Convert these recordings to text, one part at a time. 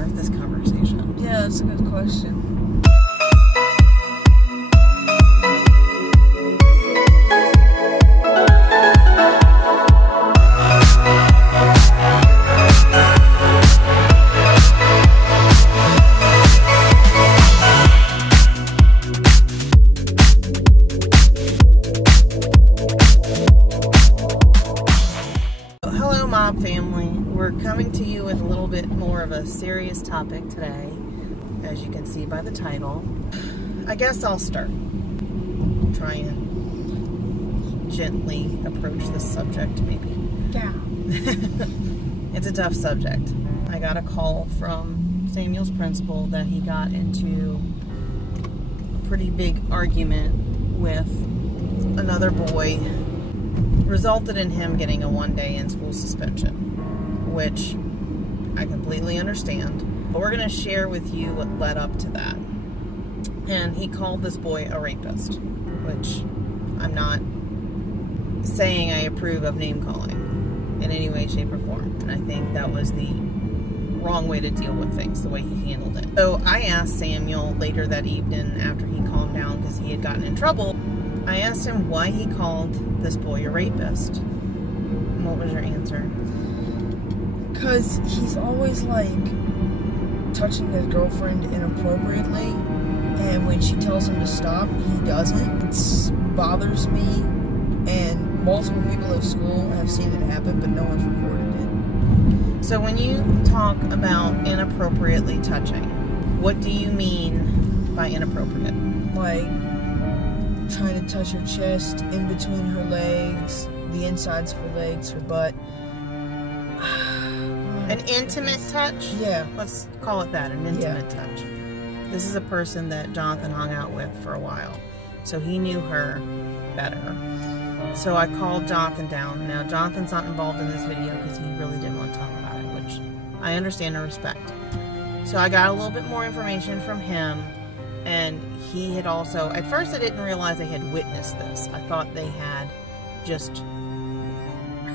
start this conversation? Yeah, that's a good question. Family, we're coming to you with a little bit more of a serious topic today, as you can see by the title. I guess I'll start. Try and gently approach this subject, maybe. Yeah. It's a tough subject. I got a call from Samuel's principal that he got into a pretty big argument with another boy. Resulted in him getting a one-day in-school suspension, which I completely understand. But we're going to share with you what led up to that. And he called this boy a rapist, which I'm not saying I approve of name-calling in any way, shape, or form. And I think that was the wrong way to deal with things, the way he handled it. So I asked Samuel later that evening after he calmed down because he had gotten in trouble. I asked him why he called this boy a rapist. And what was your answer? Because he's always, like, touching his girlfriend inappropriately, and when she tells him to stop, he doesn't. It bothers me, and multiple people at school have seen it happen, but no one's reported it. So when you talk about inappropriately touching, what do you mean by inappropriate? Like, trying to touch her chest, in between her legs, the insides of her legs, her butt. An intimate touch? Yeah. Let's call it that, an intimate touch. This is a person that Jonathan hung out with for a while, so he knew her better. So I called Jonathan down. Now, Jonathan's not involved in this video because he really didn't want to talk about it, which I understand and respect. So I got a little bit more information from him. And he had also, at first I didn't realize they had witnessed this. I thought they had just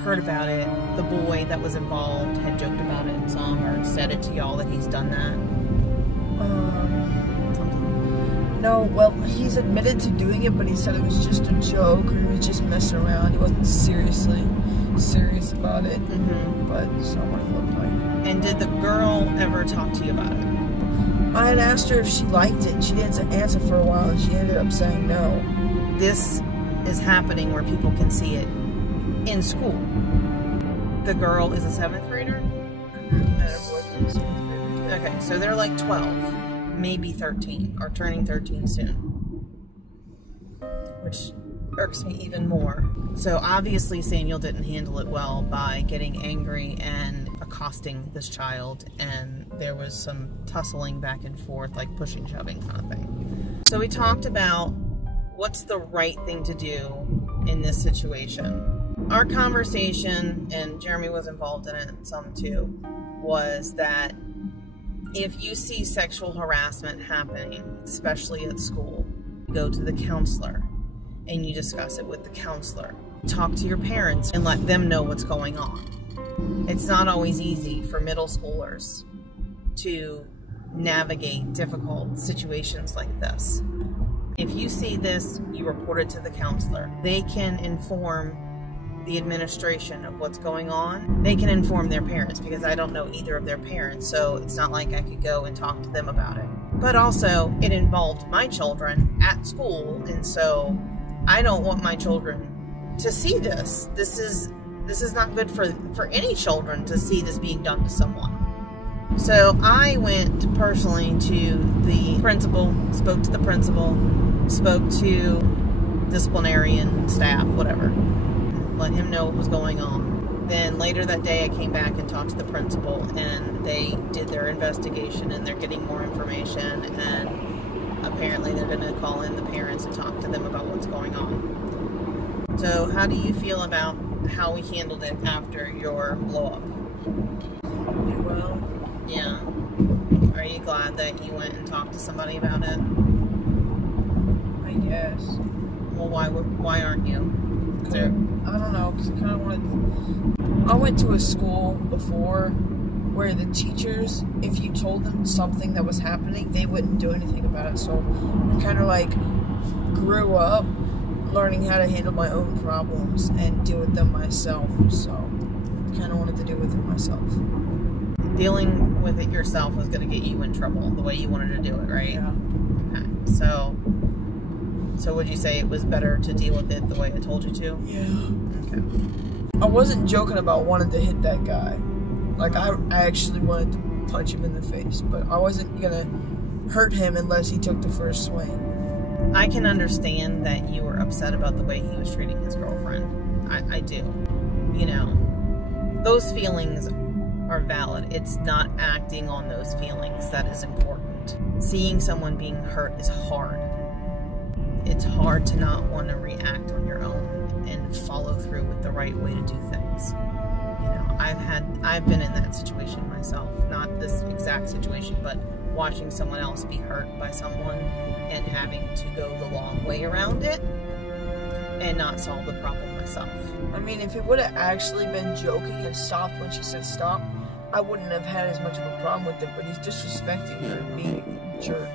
heard about it. The boy that was involved had joked about it some or said it to y'all that he's done that. No, well, he's admitted to doing it, but he said it was just a joke, or he was just messing around. He wasn't serious about it. But that's not what it looked like. And did the girl ever talk to you about it? I had asked her if she liked it. She didn't answer for a while, and she ended up saying no. This is happening where people can see it in school. The girl is a 7th grader? Okay, so they're like 12, maybe 13, or turning 13 soon. Which irks me even more. So obviously Samuel didn't handle it well by getting angry and accosting this child, and there was some tussling back and forth, like pushing, shoving kind of thing. So we talked about what's the right thing to do in this situation. Our conversation, and Jeremy was involved in it some too, was that if you see sexual harassment happening, especially at school, go to the counselor and you discuss it with the counselor. Talk to your parents and let them know what's going on. It's not always easy for middle schoolers to navigate difficult situations like this. If you see this, you report it to the counselor. They can inform the administration of what's going on. They can inform their parents, because I don't know either of their parents, so it's not like I could go and talk to them about it. But also, it involved my children at school, and so I don't want my children to see this. This is not good for any children to see this being done to someone. So I went personally to the principal, spoke to the principal, spoke to disciplinarian staff, whatever. Let him know what was going on. Then later that day I came back and talked to the principal, and they did their investigation and they're getting more information, and apparently they're going to call in the parents and talk to them about what's going on. So how do you feel about how we handled it after your blow up? Well, yeah. Are you glad that you went and talked to somebody about it? I guess. Well, why aren't you? I don't know, because I kind of wanted... I went to a school before where the teachers, if you told them something that was happening, they wouldn't do anything about it. So I kind of like grew up learning how to handle my own problems and deal with them myself. So I kind of wanted to deal with it myself. Dealing with it yourself was going to get you in trouble the way you wanted to do it, right? Yeah. Okay. So would you say it was better to deal with it the way I told you to? Yeah. Okay. I wasn't joking about wanting to hit that guy. Like, I actually wanted to punch him in the face, but I wasn't gonna hurt him unless he took the first swing. I can understand that you were upset about the way he was treating his girlfriend. I do. You know, those feelings are valid. It's not acting on those feelings that is important. Seeing someone being hurt is hard. It's hard to not want to react on your own and follow through with the right way to do things. You know, I've been in that situation myself. Not this exact situation, but watching someone else be hurt by someone and having to go the long way around it and not solve the problem myself. I mean, if it would have actually been joking and stopped when she said stop, I wouldn't have had as much of a problem with it, but he's disrespecting her and being a jerk.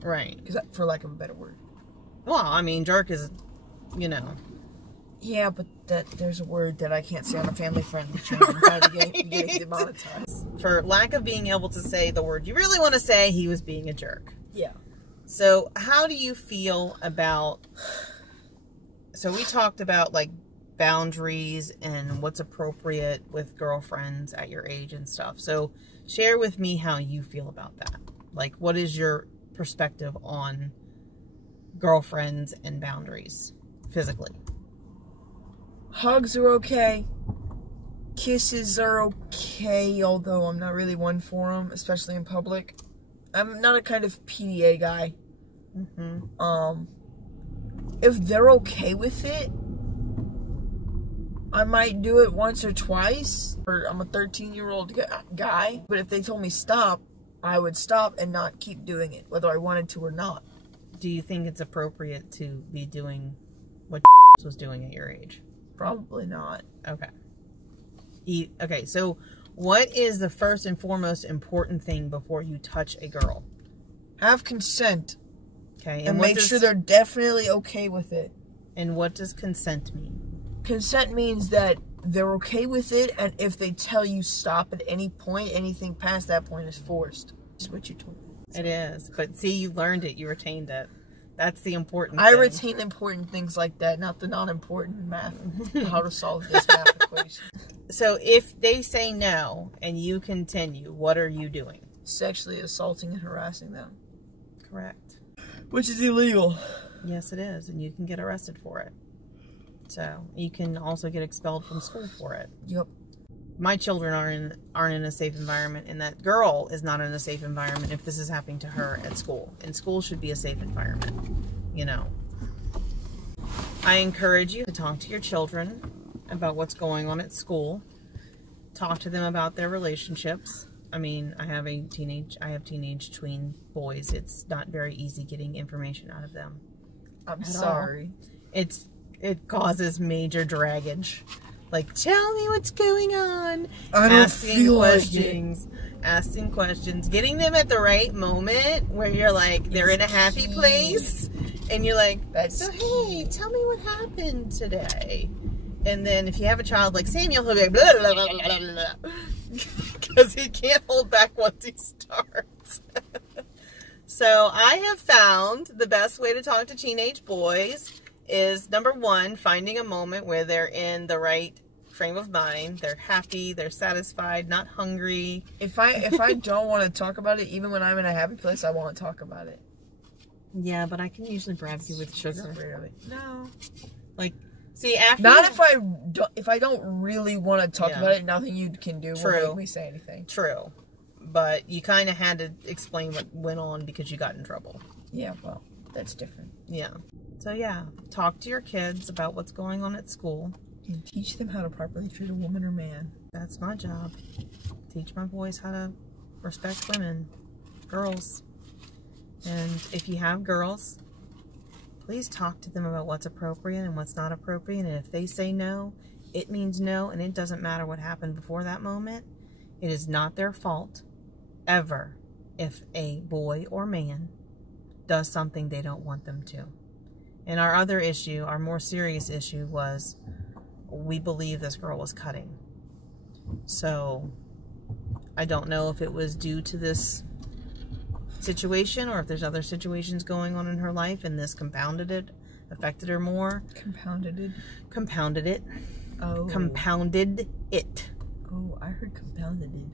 Right. For lack of a better word. Well, I mean, jerk is, you know. Yeah, but there's a word that I can't say on a family-friendly channel. Right. To get it demonetized. For lack of being able to say the word you really want to say, he was being a jerk. Yeah. So, how do you feel about... So, we talked about, like, boundaries and what's appropriate with girlfriends at your age and stuff. So, share with me how you feel about that. Like, what is your perspective on girlfriends and boundaries physically? Hugs are okay. Kisses are okay, although I'm not really one for them, especially in public. I'm not a kind of PDA guy. Mm-hmm. If they're okay with it, I might do it once or twice. Or I'm a 13-year-old guy, but if they told me stop, I would stop and not keep doing it, whether I wanted to or not. Do you think it's appropriate to be doing what was doing at your age? Probably not. Okay. Okay, so what is the first and foremost important thing before you touch a girl? Have consent. Okay. And make sure they're definitely okay with it. And what does consent mean? Consent means that they're okay with it, and if they tell you stop at any point, anything past that point is forced. That's what you told me. It is. But see, you learned it. You retained it. That's the important thing. I thing. retain important things like that, not the non-important math. How to solve this math equation. So if they say no and you continue, what are you doing? Sexually assaulting and harassing them. Correct. Which is illegal. Yes, it is. And you can get arrested for it. So you can also get expelled from school for it. Yep. My children aren't in a safe environment, and that girl is not in a safe environment if this is happening to her at school. And school should be a safe environment, you know. I encourage you to talk to your children about what's going on at school. Talk to them about their relationships. I mean, I have teenage tween boys. It's not very easy getting information out of them. I'm sorry. It causes major draggage. Like, tell me what's going on. I don't feel questions. Asking questions. Getting them at the right moment where you're like, they're in a happy place. And you're like, so hey, tell me what happened today. And then if you have a child like Samuel, he'll be like, blah, blah, blah, blah, blah. Because he can't hold back once he starts. So I have found the best way to talk to teenage boys is, number one, finding a moment where they're in the right frame of mind. They're happy, they're satisfied, not hungry. If I don't want to talk about it, even when I'm in a happy place, I won't talk about it. Yeah, but I can usually bribe you with sugar. Really? No. Like, see, after not if I don't really want to talk about it, nothing you can do will make me say anything. True. But you kind of had to explain what went on because you got in trouble. Yeah, well, that's different. Yeah. So yeah, talk to your kids about what's going on at school. And teach them how to properly treat a woman or man. That's my job. Teach my boys how to respect women, girls. And if you have girls, please talk to them about what's appropriate and what's not appropriate. And if they say no, it means no, and it doesn't matter what happened before that moment. It is not their fault, ever, if a boy or man does something they don't want them to. And our other issue, our more serious issue, was we believe this girl was cutting. So I don't know if it was due to this situation or if there's other situations going on in her life and this compounded it, affected her more. Compounded it? Compounded it. Oh. Compounded it. Oh, I heard compounded it.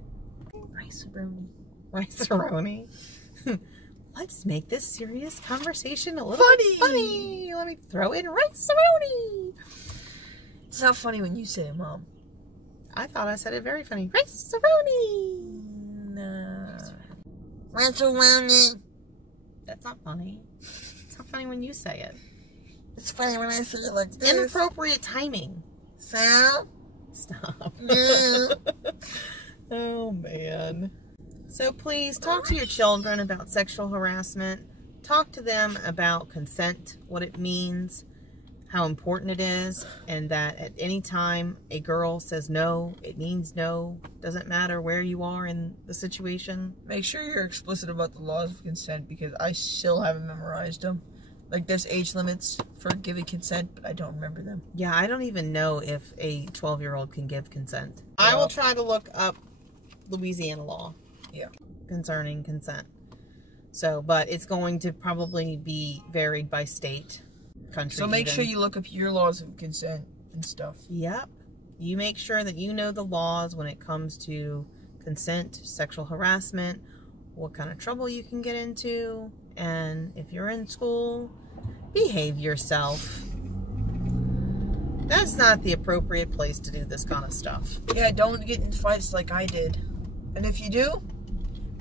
Rice-a-roni. Rice-a-roni. Let's make this serious conversation a little funny. Let me throw in rice-a-roni. It's not funny when you say it, Mom. I thought I said it very funny. Rice-a-roni. No. Rice-a-roni. That's not funny. It's not funny when you say it. It's funny when I say it like this. Inappropriate timing. Stop. Stop. No. Oh, man. So please talk to your children about sexual harassment. Talk to them about consent, what it means, how important it is, and that at any time a girl says no, it means no. Doesn't matter where you are in the situation. Make sure you're explicit about the laws of consent, because I still haven't memorized them. Like, there's age limits for giving consent, but I don't remember them. Yeah, I don't even know if a 12-year-old can give consent. I will try to look up Louisiana law. Yeah. Concerning consent. So, but it's going to probably be varied by state, country. So make sure you look up your laws of consent and stuff. Yep. You make sure that you know the laws when it comes to consent, sexual harassment, what kind of trouble you can get into, and if you're in school, behave yourself. That's not the appropriate place to do this kind of stuff. Yeah, don't get in fights like I did. And if you do,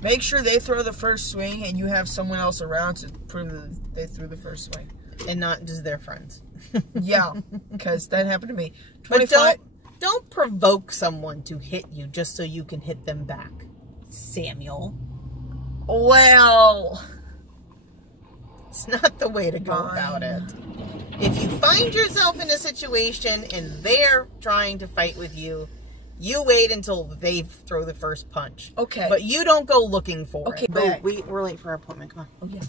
make sure they throw the first swing and you have someone else around to prove that they threw the first swing. And not just their friends. Yeah, because that happened to me. But don't provoke someone to hit you just so you can hit them back, Samuel. Well, it's not the way to go about it. If you find yourself in a situation and they're trying to fight with you, you wait until they throw the first punch. Okay. But you don't go looking for it. Okay. We're late for our appointment. Come on. Oh, yeah.